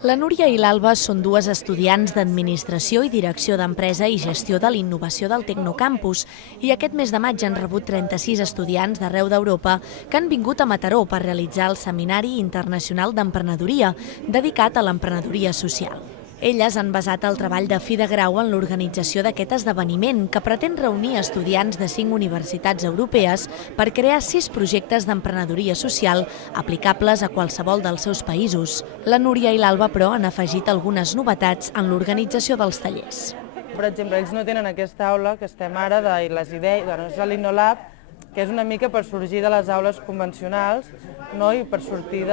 La Núria i l'Alba són dues estudiants d'Administració i Direcció d'Empresa i Gestió de l'Innovació del Tecnocampus i aquest mes de maig han rebut 36 estudiants d'arreu d'Europa que han vingut a Mataró per realitzar el Seminari Internacional d'Emprenedoria dedicat a l'emprenedoria social. Elles han basat el treball de fi de grau en l'organització d'aquest esdeveniment que pretén reunir estudiants de 5 universitats europees per crear 6 projectes d'emprenedoria social aplicables a qualsevol dels seus països. La Núria i l'Alba, però, han afegit algunes novetats en l'organització dels tallers. Per exemple, ells no tenen aquesta aula que estem ara de les idees, és l'InnoLab, que és una mica per sorgir de les aules convencionals, no? I per sortir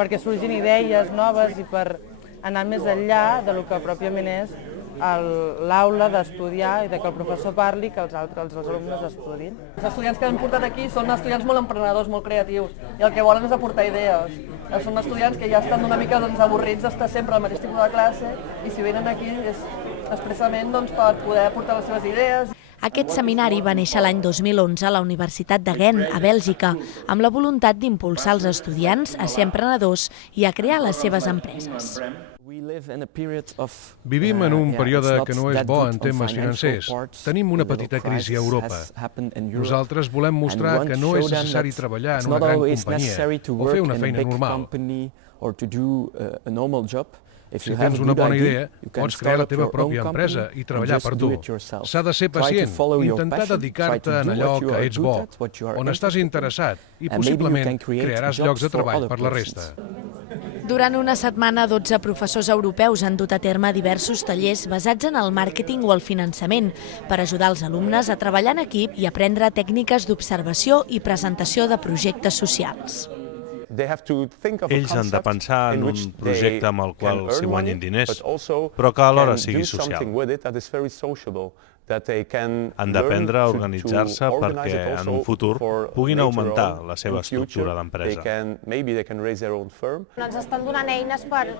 perquè surgin idees noves i per anar més enllà del que pròpiament és l'aula d'estudiar i que el professor parli i que els alumnes estudin. Els estudiants que han portat aquí són estudiants molt emprenedors, molt creatius, i el que volen és aportar idees. Són estudiants que ja estan una mica avorrits d'estar sempre al mateix tipus de classe i si venen aquí és expressament per poder aportar les seves idees. Aquest seminari va néixer l'any 2011 a la Universitat de Ghent, a Bèlgica, amb la voluntat d'impulsar els estudiants a ser emprenedors i a crear les seves empreses. Vivim en un període que no és bo en temes financers. Tenim una petita crisi a Europa. Nosaltres volem mostrar que no és necessari treballar en una gran companyia o fer una feina normal. Si tens una bona idea, pots crear la teva pròpia empresa i treballar per tu. S'ha de ser pacient, intentar dedicar-te en allò que ets bo, on estàs interessat i possiblement crearàs llocs de treball per la resta. Durant una setmana, 12 professors europeus han dut a terme diversos tallers basats en el màrqueting o el finançament per ajudar els alumnes a treballar en equip i aprendre tècniques d'observació i presentació de projectes socials. Ells han de pensar en un projecte amb el qual s'hi guanyin diners, però que alhora sigui social. Han d'aprendre a organitzar-se perquè en un futur puguin augmentar la seva estructura d'empresa. Ens estan donant eines per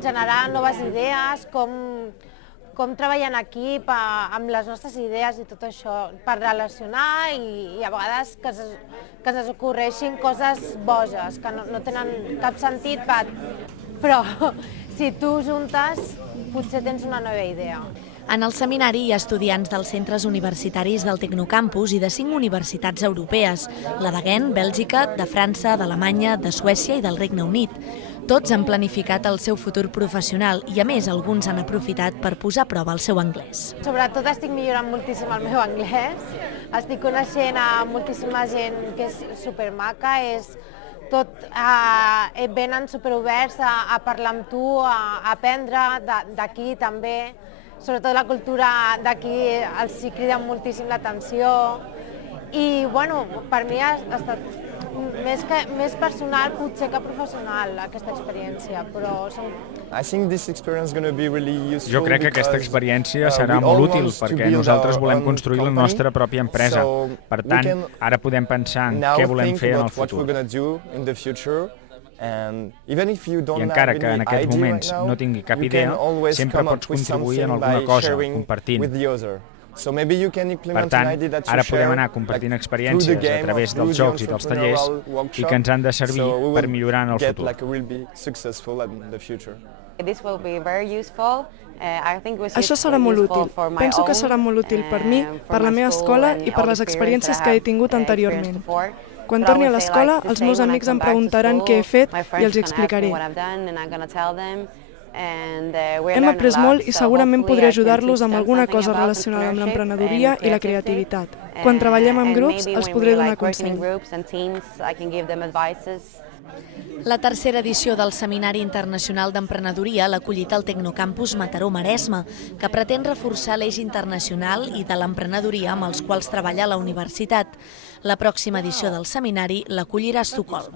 generar noves idees, com treballar en equip amb les nostres idees i tot això, per relacionar i a vegades que ens ocorreixin coses boges, que no tenen cap sentit, però si tu juntes potser tens una nova idea. En el seminari hi ha estudiants dels centres universitaris del Tecnocampus i de 5 universitats europees, la de Ghent, Bèlgica, de França, d'Alemanya, de Suècia i del Regne Unit. Tots han planificat el seu futur professional i, a més, alguns han aprofitat per posar a prova el seu anglès. Sobretot estic millorant moltíssim el meu anglès, estic coneixent a moltíssima gent que és supermaca, venen superoberts a parlar amb tu, a aprendre d'aquí també. Sobretot la cultura d'aquí els hi crida moltíssim l'atenció i per mi ha estat més personal potser que professional aquesta experiència, però Jo crec que aquesta experiència serà molt útil perquè nosaltres volem construir la nostra pròpia empresa. Per tant, ara podem pensar en què volem fer en el futur. I encara que en aquests moments no tingui cap idea, sempre pots contribuir en alguna cosa, compartint. Per tant, ara podem anar compartint experiències a través dels jocs i dels tallers i que ens han de servir per millorar en el futur. Això serà molt útil. Penso que serà molt útil per mi, per la meva escola i per les experiències que he tingut anteriorment. Quan torni a l'escola, els meus amics em preguntaran què he fet i els explicaré. Hem après molt i segurament podré ajudar-los amb alguna cosa relacionada amb l'emprenedoria i la creativitat. Quan treballem en grups, els podré donar consell. La tercera edició del Seminari Internacional d'Emprenedoria l'ha acollit el Tecnocampus Mataró-Maresme, que pretén reforçar l'eix internacional i de l'emprenedoria amb els quals treballa la universitat. La pròxima edició del seminari l'acollirà a Estocolm.